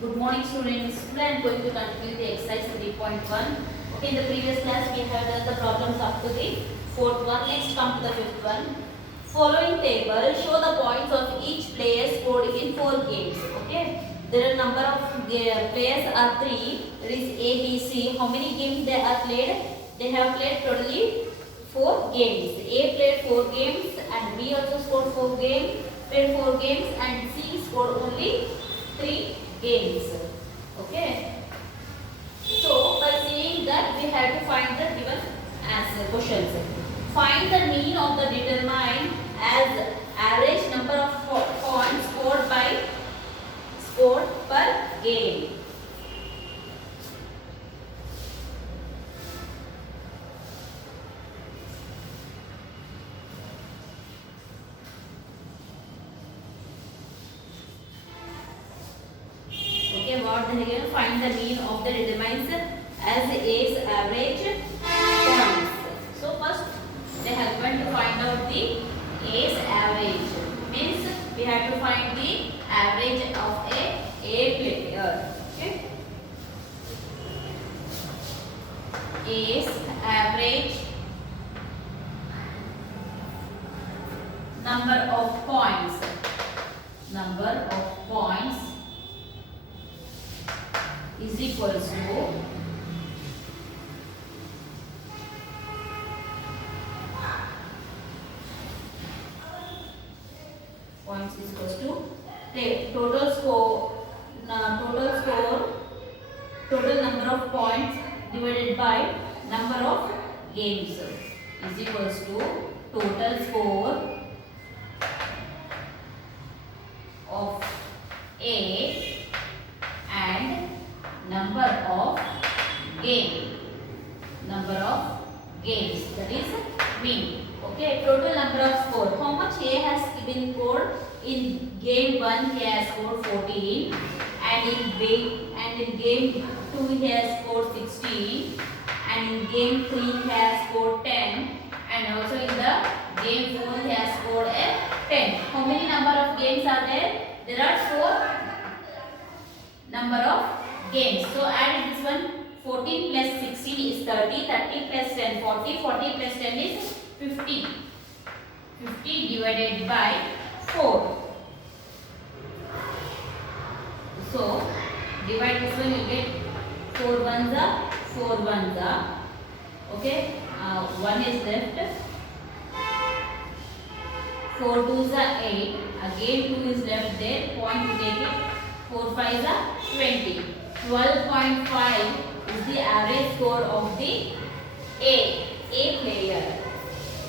Good morning students. Today I am going to continue the exercise 3.1. Okay, in the previous class we have done the problems up to the fourth one. Next come to the fifth one. Following table show the points of each player scored in 4 games. Okay, there are number of players are 3. There is A, B, C. How many games they are played? They have played totally 4 games. A played 4 games and B also scored 4 games. Played 4 games and C scored only 3 games. Okay. So by seeing that we have to find the given answer questions. Find the mean of the determined as average number of points scored per game. Okay, what then again? Find the mean of the determines as A's average points. So first they have given to find out the A's average. Means we have to find the average of A player. Okay. A's average number of points. Number of points is equals to points is equals to total score, total number of points divided by number of games is equals to total score of A and number of games, that is mean. Okay, total number of score. How much A has been scored? In game 1 he has scored 14 and in game 2 he has scored 16 and in game 3 he has scored 10 and also in the game 4 he has scored a 10. How many number of games are there? There are 4 number of games. So add this one. 14 plus 16 is 30. 30 plus 10 40. 40 plus 10 is 50. 50 divided by 4. So divide this one, you get 4 ones are 4 ones are. Okay, 1 is left. 4 twos are 8. Again 2 is left there. Point to take it. 4 fives are 20. 12.5 is the average score of the A player.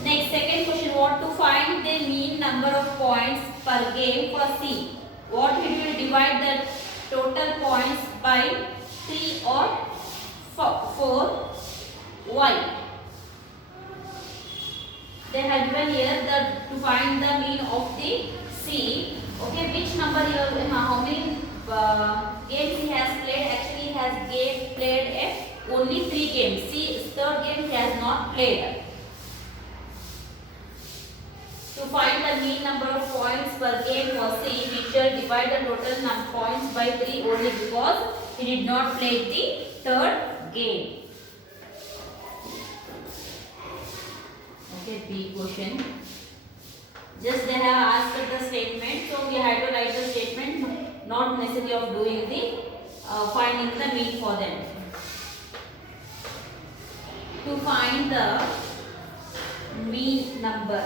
Next, second question, what to find the mean number of points per game for C. What we will divide the total points by 3 or 4 Y. They have given here to find the mean of the C. Okay, which number how many games he has played? Actually, he has played only 3 games. C, third game he has not played. To find the mean number of points per game for C, we shall divide the total points by 3 only because he did not play the third game. Okay, B question. Just they have asked the statement, so we have to write the statement, not necessary of doing the finding the mean for them. To find the mean number,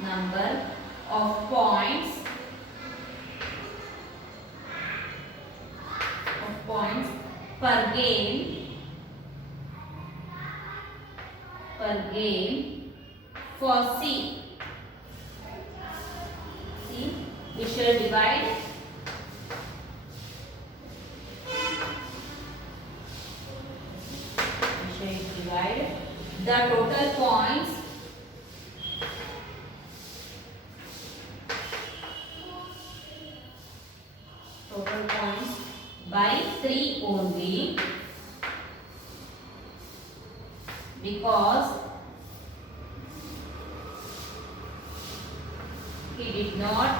number of points per game for C. We shall divide the total points by 3 only because He did not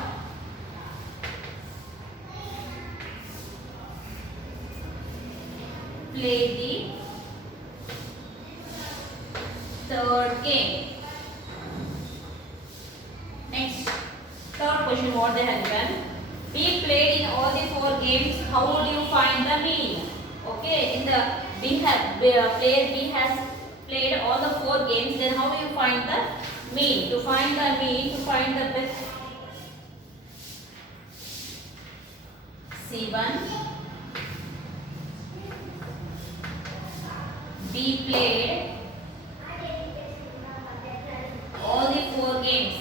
play the third game. Next, third question, what they have given. B played in all the 4 games. How would you find the mean? Okay, in the player B has played all the 4 games. Then how do you find the mean? To find the mean, to find the best. C1. B played all the 4 games.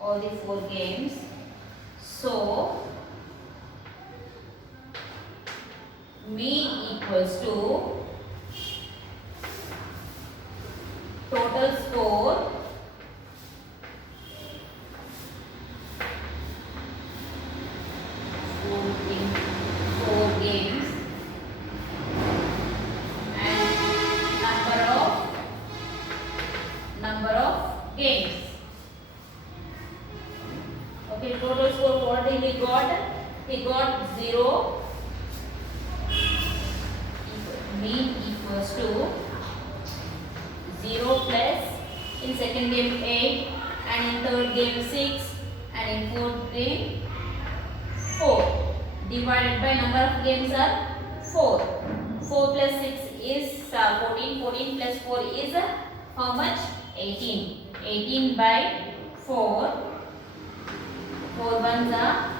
All the 4 games. So mean equals to total score in 4 games and number of games. Okay, total score what he got? He got 0. Mean equals to 0 plus in second game 8 and in third game 6 and in fourth game 4 divided by number of games are 4. 4 plus 6 is 14. 14 plus 4 is how much? 18. 18 by 4. 4 ones are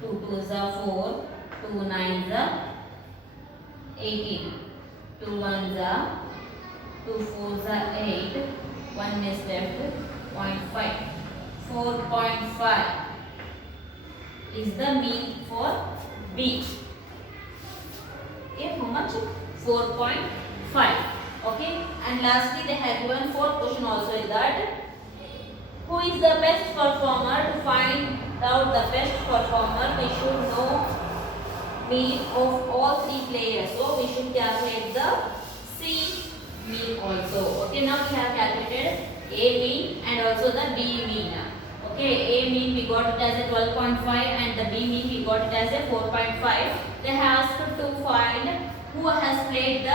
2 twos are 4, 2 nines are 18, 2 ones are 2 fours are 8, 1 is left 0.5. 4.5 is the mean for B. Okay, how much? 4.5. Okay, and lastly they have given fourth question also is that who is the best performer? To find out the best performer we should know mean of all 3 players. So we should calculate the C mean also. Okay, now we have calculated A mean and also the B mean. Okay, A mean we got it as a 12.5 and the B mean we got it as a 4.5. They have asked to find who has played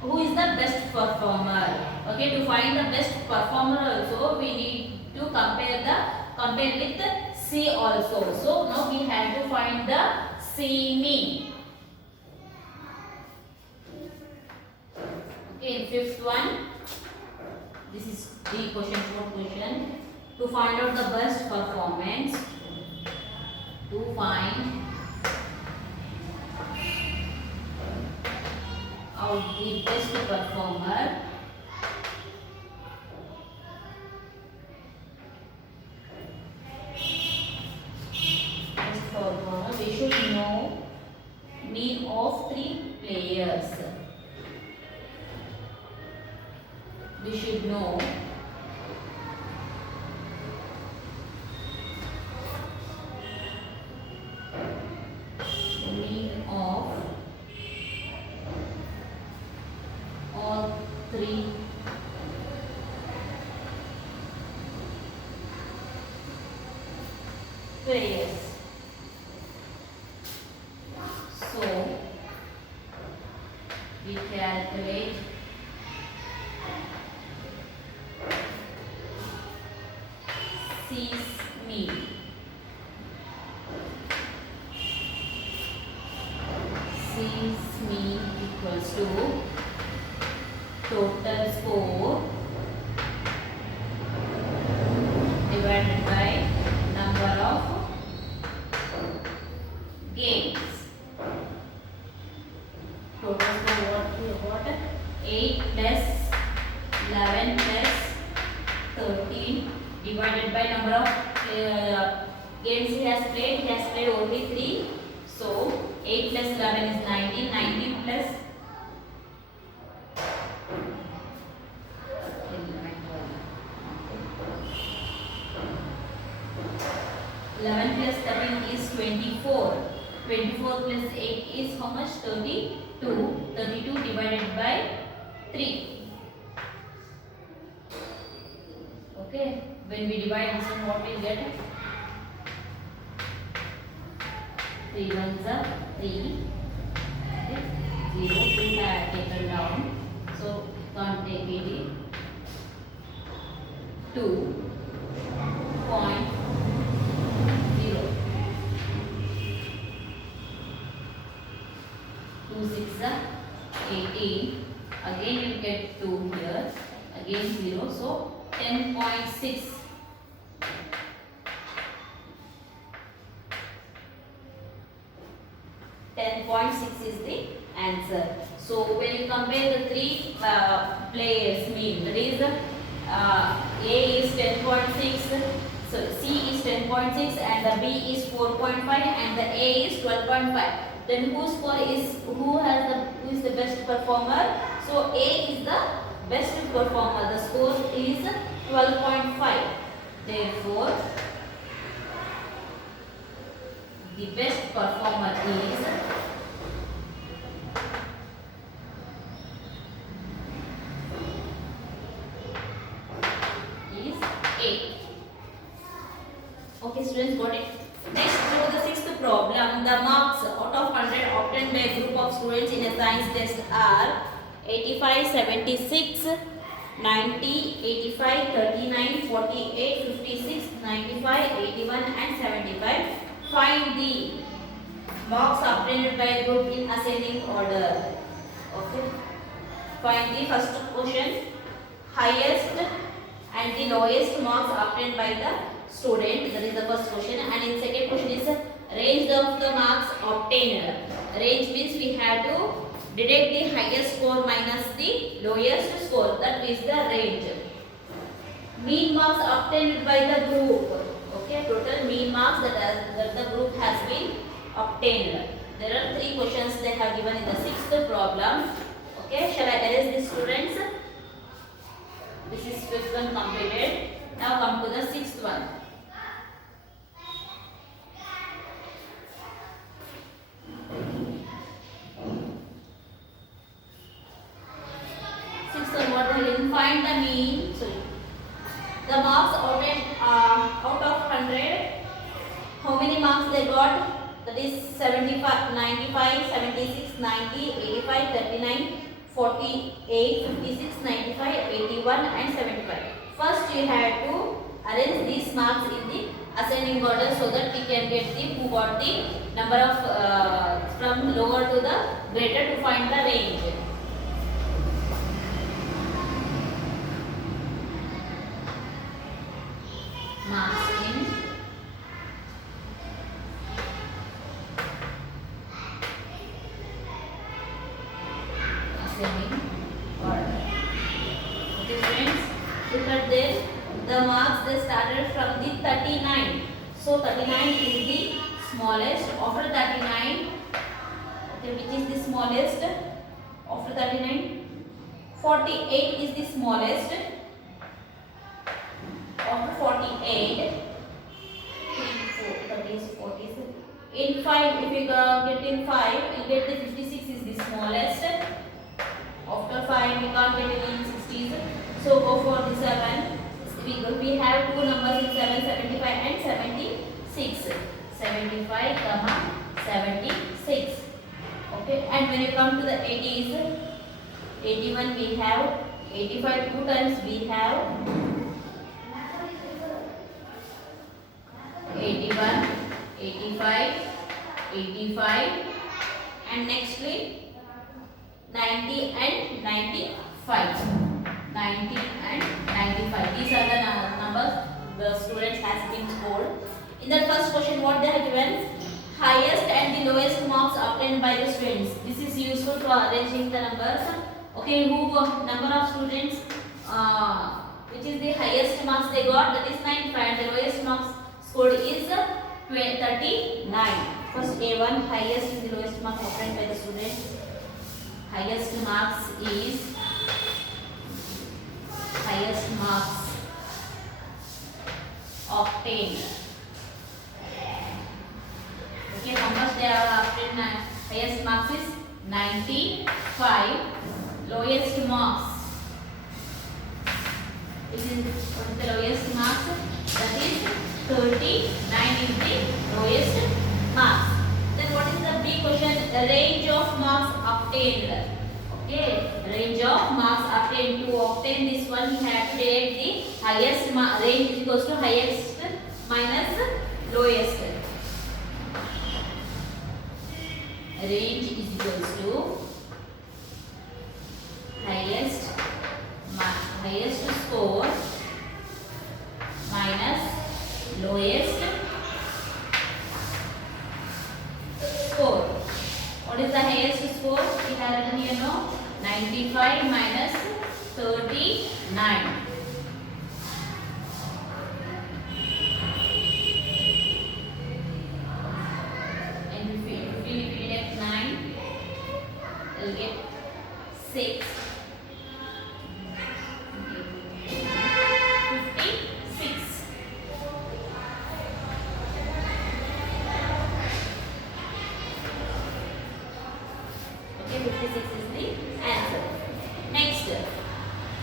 who is the best performer. Okay, to find the best performer also we need to compare with C also. So now we have to find the C mean. Okay, fifth one. This is the question, fourth question. To find out the best performance. To find out the best performer. We should know mean of 3 players. We should know mean of all 3 players. So we calculate C's mean. C's mean equals to total score divided by number of games. Total score what? 8 plus 11 plus 13 divided by number of games he has played. He has played only 3. So 8 plus 11 is 19. 19 plus 19 11 plus 13 is 24. 24 plus 8 is how much? 32. 32 divided by 3. Okay. When we divide this one, what we get? 3 ones are 3. Okay. 0 2 have taken down. So can't take it. 2.0. 2 6 are 18. Again you get 2 here. Again 0. So 10.6. 10.6 is the answer. So when you compare the three players mean, that is A is 10.6, so C is 10.6 and the B is 4.5 and the A is 12.5. Then who is the best performer? So A is the best performer. The score is 12.5. Therefore, the best performer is A. Okay, students, got it. Next, for the sixth problem, the marks out of 100 obtained by a group of students in a science test are 85, 76, 90, 85, 39, 48, 56, 95, 81 and 75. Find the marks obtained by a group in ascending order. Okay. Find the first question, highest and the lowest marks obtained by the student. That is the first question. And in second question is range of the marks obtained. Range means we have to deduct the highest score minus the lowest score. That is the range. Mean marks obtained by the group. Okay, total mean marks that the group has been obtained. There are three questions they have given in the sixth problem. Okay, shall I erase these students? This is fifth one completed. Now come to the sixth one. Sixth one, what they will find the mean. Sorry. The marks obtained out of 100. How many marks they got? That is 75, 95, 76, 90, 85, 39, 48, 56, 95, 81 and 75. First you have to arrange these marks in the ascending order so that we can get the who got the number of from lower to the greater to find the range. Marks in ascending order. Okay friends, look at this. The marks they started from the 39. So 39 is the smallest. After 39, okay, which is the smallest? After 39, 48 is the smallest. After 48, that is 40. In 5, if you get in 5, you get the 56 is the smallest. After 5, we can't get any in 60s. So go for the 7. We have two numbers in 7, 75 and 76. 75, 76. Okay, and when you come to the 80s, 81 we have, 85 two times we have, 81, 85, 85 and nextly 90 and 95. 90 and 95. These are the numbers the students has been scored. In the first question, what they have given? Highest and the lowest marks obtained by the students. This is useful for arranging the numbers. Okay, who got number of students? Which is the highest marks they got? That is 95. And the lowest marks scored is 39. First A1, highest and the lowest marks obtained by the students. Highest marks is highest marks obtained marks is 95. Lowest marks. This is what is the lowest marks? That is 39 is the lowest marks. Then what is the big question? The range of marks obtained. Okay, range of marks obtained. To obtain this one, we have to take the highest range is equals to highest minus lowest. Range is equals to highest score minus lowest score. What is the highest score? We have written here now 95 minus 39. And if we deduct 9, we'll get 6. 56. Okay, 56 is the answer. Next,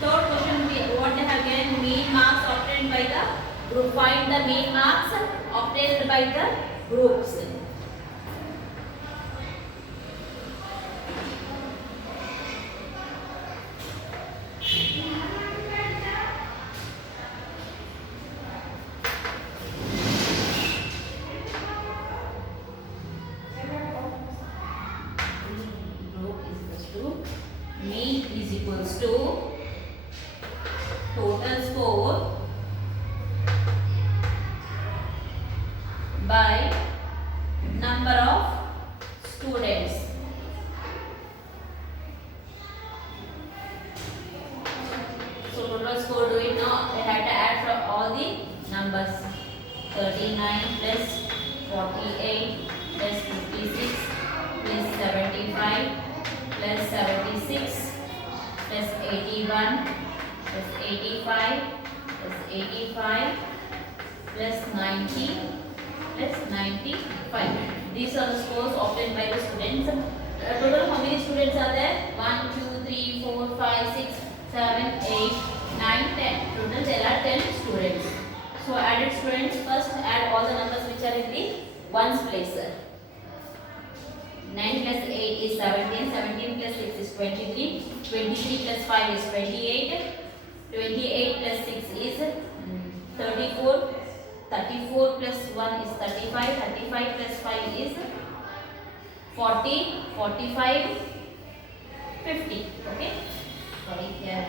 third question, what they have given, mean marks obtained by the group. Find the mean marks obtained by the groups. Mean is equals to total score by number of students. So total score, do we know? They have to add from all the numbers. 39 plus 48 plus 56 plus 75 plus 76 plus 81 plus 85 plus 85 plus 90 plus 95. These are the scores obtained by the students. Total how many students are there? 1, 2, 3, 4, 5, 6, 7, 8, 9, 10. Total there are 10 students. So added students, first add all the numbers which are in the ones place. 9 plus 8 is 17, 17 plus 6 is 23, 23 plus 5 is 28, 28 plus 6 is 34, 34 plus 1 is 35, 35 plus 5 is 40, 45, 50. Okay, sorry here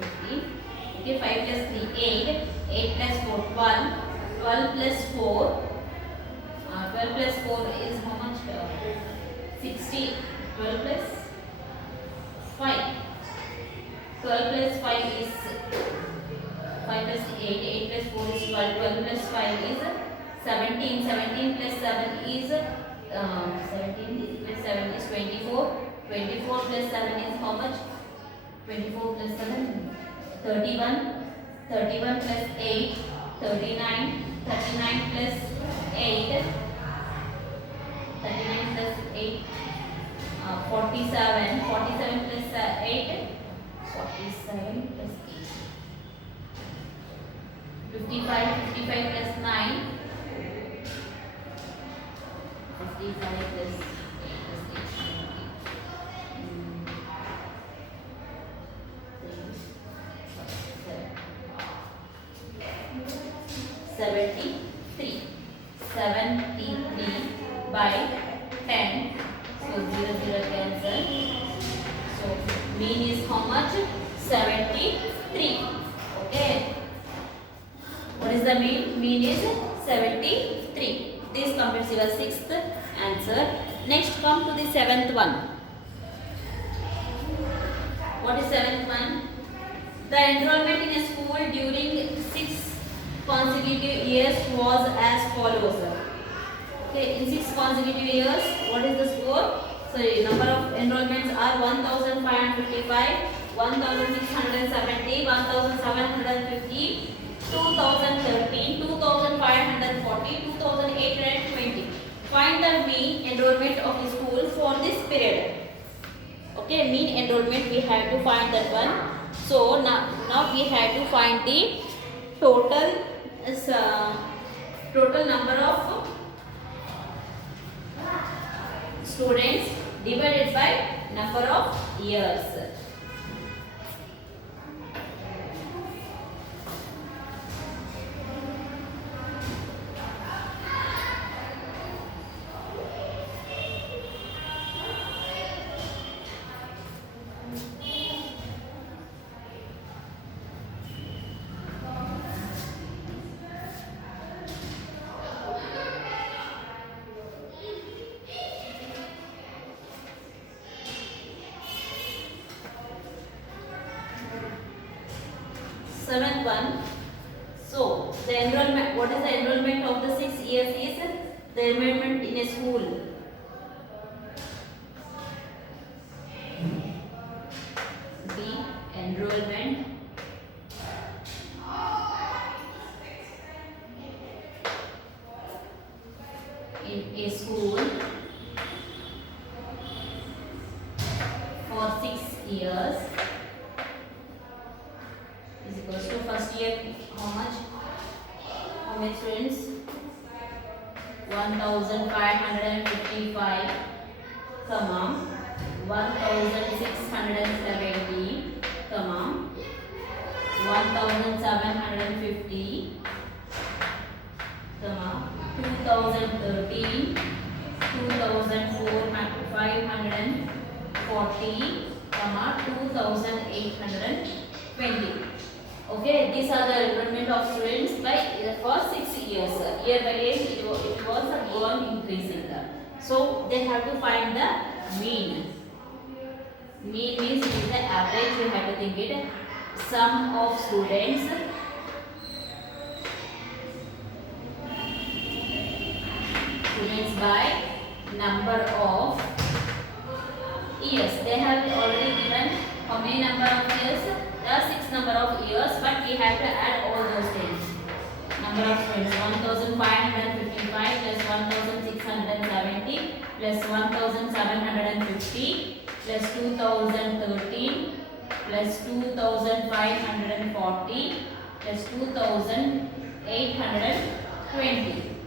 50. Okay, 5 plus 3 8, 8 plus 4 12, 12 plus 4 12 plus 4 is how much? 60. 12 plus 5. 12 plus 5 is 5 plus 8. 8 plus 4 is 12. 12 plus 5 is 17. 17 plus 7 is 17 plus 7 is 24. 24 plus 7 is how much? 24 plus 7 31. 31 plus 8 39. 39 plus 8 39 plus 8 47. 47 plus 8 47 plus 8 55. 55 plus 9 55 plus 73. 73 by 10. So 0 0 cancel. So mean is how much? 73. Okay. What is the mean? Mean is 73. This completes your sixth answer. Next, come to the seventh one. What is seventh one? The enrollment in a school during 6 consecutive years was as follows. Okay, in 6 consecutive years, what is the score? Sorry, number of enrollments are 1555, 1670, 1750, 2013, 2540, 2820. Find the mean enrollment of the school for this period. Okay, mean enrollment we have to find that one. So now we have to find the total total number of students divided by number of years. Seventh one. So the enrollment. What is the enrollment of the 6 years? Is the enrollment in a school. The enrollment in a school for 6 years is equals to first year how much? How many students? 1555, comma 1670, comma 1750, comma 2013, 2540, comma 2820. Okay, these are the enrollment of students by the first 6 years. Year by year it was going increasing. So they have to find the mean. Mean means it is the average. You have to think it. Sum of students by number of years. They have already given how many number of years? There are 6 number of years, but we have to add all those things. Number of students 1555 plus 1670 plus 1750 plus 2013 plus 2540 plus 2820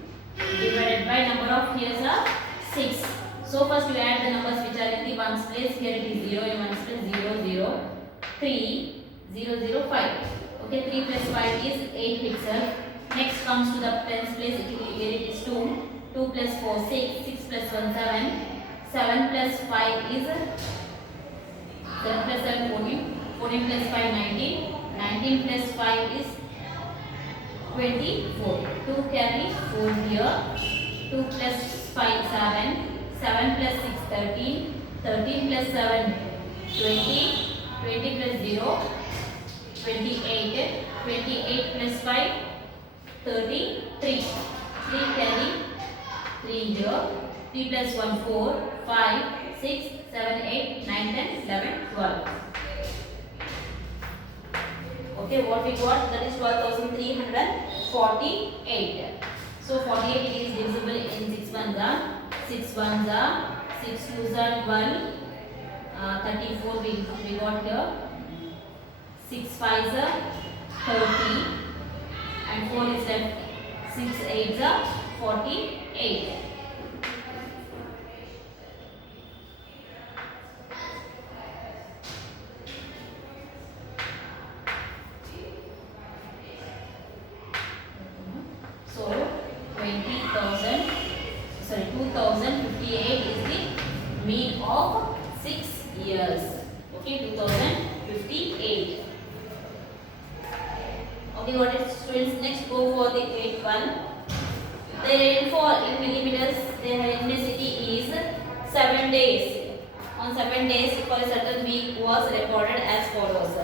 divided by number of years are 6. So first you add the numbers which are in the ones place. Here it is 0 in ones place, 0 0 3 0 0 5. Okay, 3 plus 5 is 8 itself. Next comes to the tens place. Here it is 2. 2 plus 4 6. 6 plus 1 7. 7 plus 5 is 7 plus 7 14. 14 plus 5 19. 19 plus 5 is 24. 2 carry 4 here. 2 plus 5 7. 7 plus 6 13. 13 plus 7 20. 20 plus 0 28. 28 plus 5 33. 3 carry 3 here. 3 plus 1 4. 5 6 7 8 9 10 11 12. Okay, what we got? That is 12,348. So 48 is divisible in 6 ones are 6 ones are 6 twos are 1. 34 we got here. 6 fives are 30 and 4 is left. 6 eights are 48. So 2058 is the mean of 6 years. Okay, 2058. Okay, what is students? Next go for the 8th one. The rainfall in millimeters, the intensity is 7 days. On 7 days for a certain week was recorded as follows.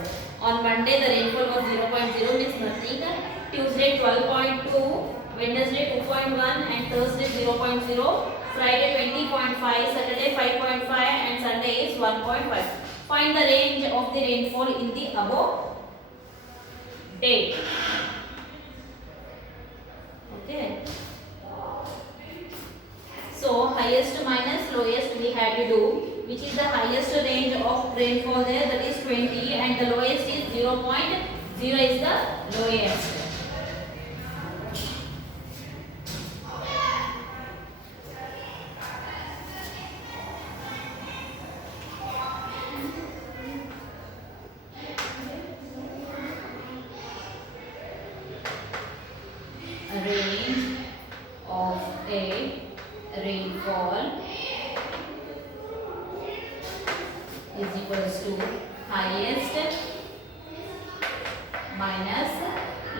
On Monday the rainfall was 0.0 means nothing. Tuesday 12.2, Wednesday 2.1 and Thursday 0.0. Friday 20.5, Saturday 5.5 and Sunday is 1.5. Find the range of the rainfall in the above date. Okay. So highest minus lowest we had to do, which is the highest range of rainfall there, that is 20, and the lowest is 0.0 is the lowest. Range of a rainfall is equals to highest minus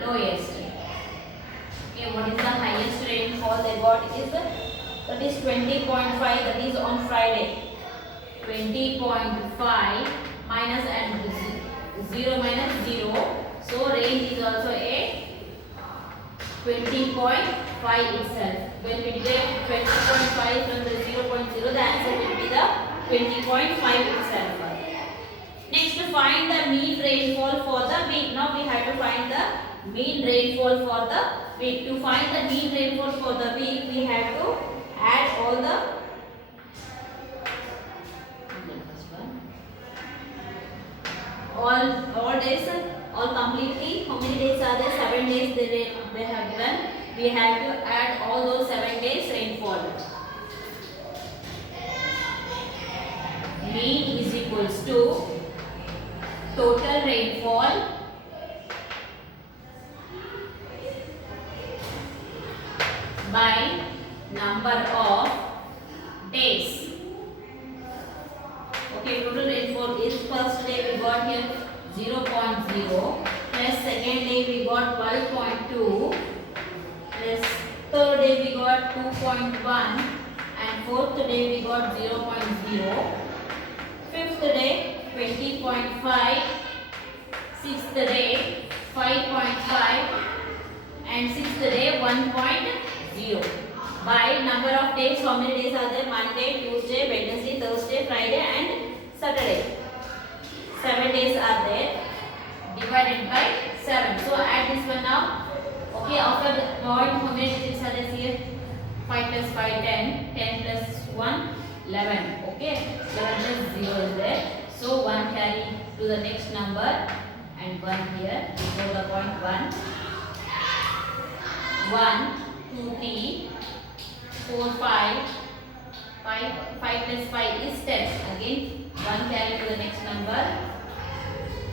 lowest. Okay, what is the highest rainfall they got is that is 20.5, that is on Friday. 20.5 minus and 0 minus 0. So range is also a 20.5 itself. When we get 20.5 from the 0.0, the answer will be the 20.5 itself. Next, to find the mean rainfall for the week. Now we have to find the mean rainfall for the week. To find the mean rainfall for the week, we have to add all the all days, all completely. How many days are there? 7 days they have given. We have to add all those 7 days rainfall. Mean is equals to total rainfall by number of days. Okay, total rainfall is first day we got here 0.0 plus second day we got 12.2 plus third day we got 2.1 and fourth day we got 0.0, fifth day 20.5, sixth day 5.5 and sixth day 1.0. By number of days, how many days are there? Monday, Tuesday, Wednesday, Thursday, Friday and Saturday. 7 days are there, divided by 7. So add this one now. Okay, after the point, how many digits are there here? 5 plus 5, 10. 10 plus 1, 11. Okay, 11 plus 0 is there. So 1 carry to the next number and 1 here. Before the point 1. 1, 2, 3, 4, 5. 5 plus 5 is 10. Again 1 carry to the next number.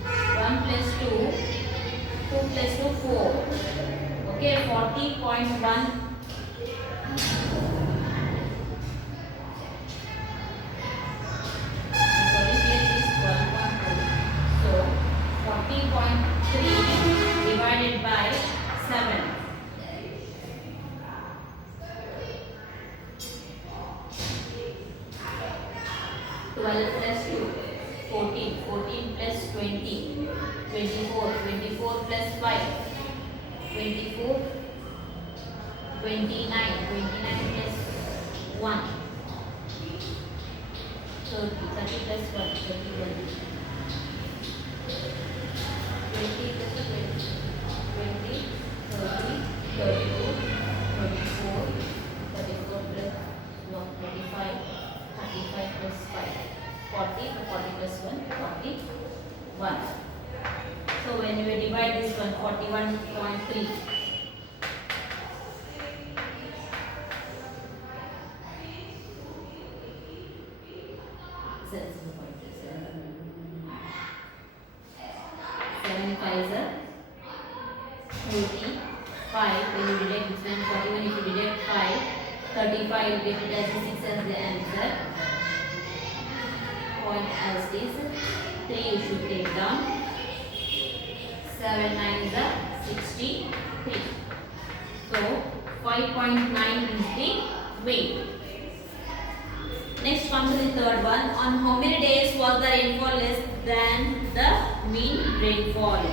1 plus 2, 2 plus 2, 4. Okay, 40.1. Sorry, here it is 12.2. So 40.3 divided by 7. 12 plus 2, 14, 14 plus 20, 24, 24 plus 5, 24, 29, 29 plus 1, 30, 30 plus 1, 31, 20 plus 20, 20, 30, 32, 34, 34 plus 1, 35, 35 plus 5. 40, 40 plus 1, 41. So when you divide this one, 41.3. Seven five is 45. When you deduct this one, 41. If you deduct 5, 35, you get it as 6 as the answer. Point as this 3 you should take down. 7 9 is a 63. So 5.9 is the weight. Next come to the third one. On how many days was the rainfall less than the mean rainfall?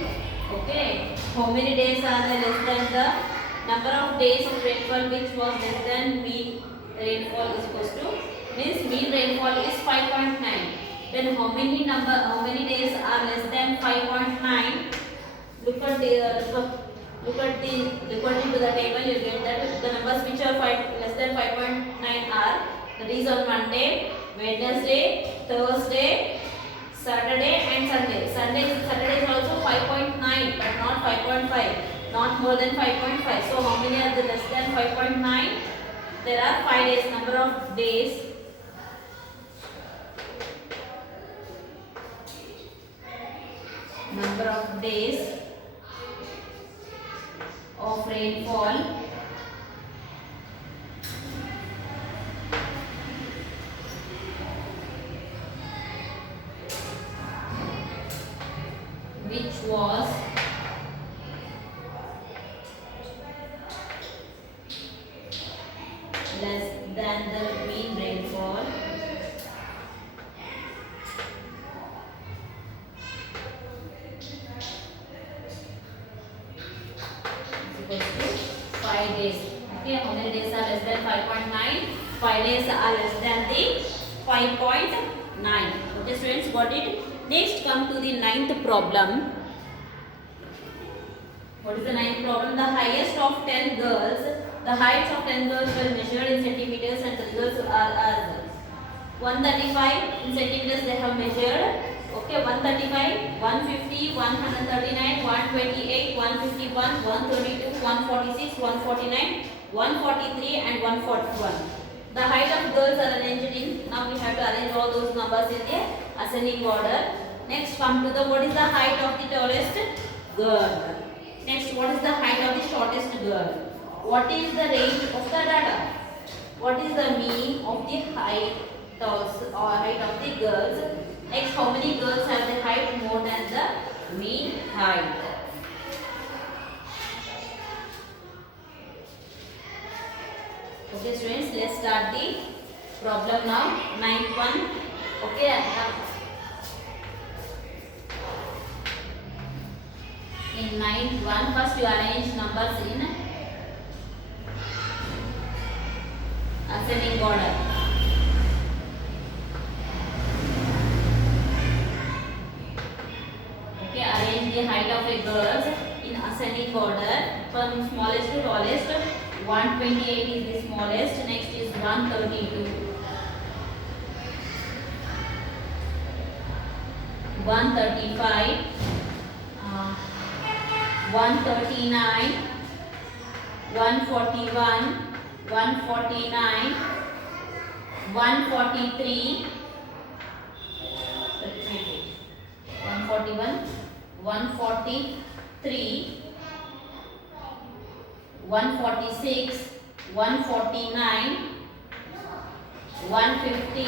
Okay, how many days are there less than the number of days of rainfall which was less than mean rainfall is equals to, means mean rainfall is 5.9. Then how many days are less than 5.9? Look at the Look into the table. You get that the numbers which are less than 5.9 are, that is on Monday, Wednesday, Thursday, Saturday and Sunday. Saturday is also 5.9 but not 5.5. Not more than 5.5. So how many are the less than 5.9? There are 5 days. Number of days. Number of days of rainfall which was less than the mean rainfall is equals to 5 days. Okay, how many days are less than 5.9? 5 days are less than the 5.9. Okay students, got it? Next come to the ninth problem. What is the ninth problem? The highest of 10 girls, the heights of 10 girls were measured in centimeters and the results are as 135 in centimeters they have measured. Okay, 135, 150, 139, 128, 151, 132, 146, 149, 143 and 141. The height of girls are arranged in, now we have to arrange all those numbers in the ascending order. Next come to the, what is the height of the tallest girl? Next, what is the height of the shortest girl? What is the range of the data? What is the mean of the height of the girls? Next, how many girls have the height more than the mean height? Okay students, let's start the problem now. Ninth one. Okay. In ninth one, first you arrange numbers in ascending order. Okay, arrange the height of a girls in ascending order from smallest to tallest. 128 is the smallest. Next is 132. 135. 139, 141, 149, 143, 141, 143, 146, 149, 150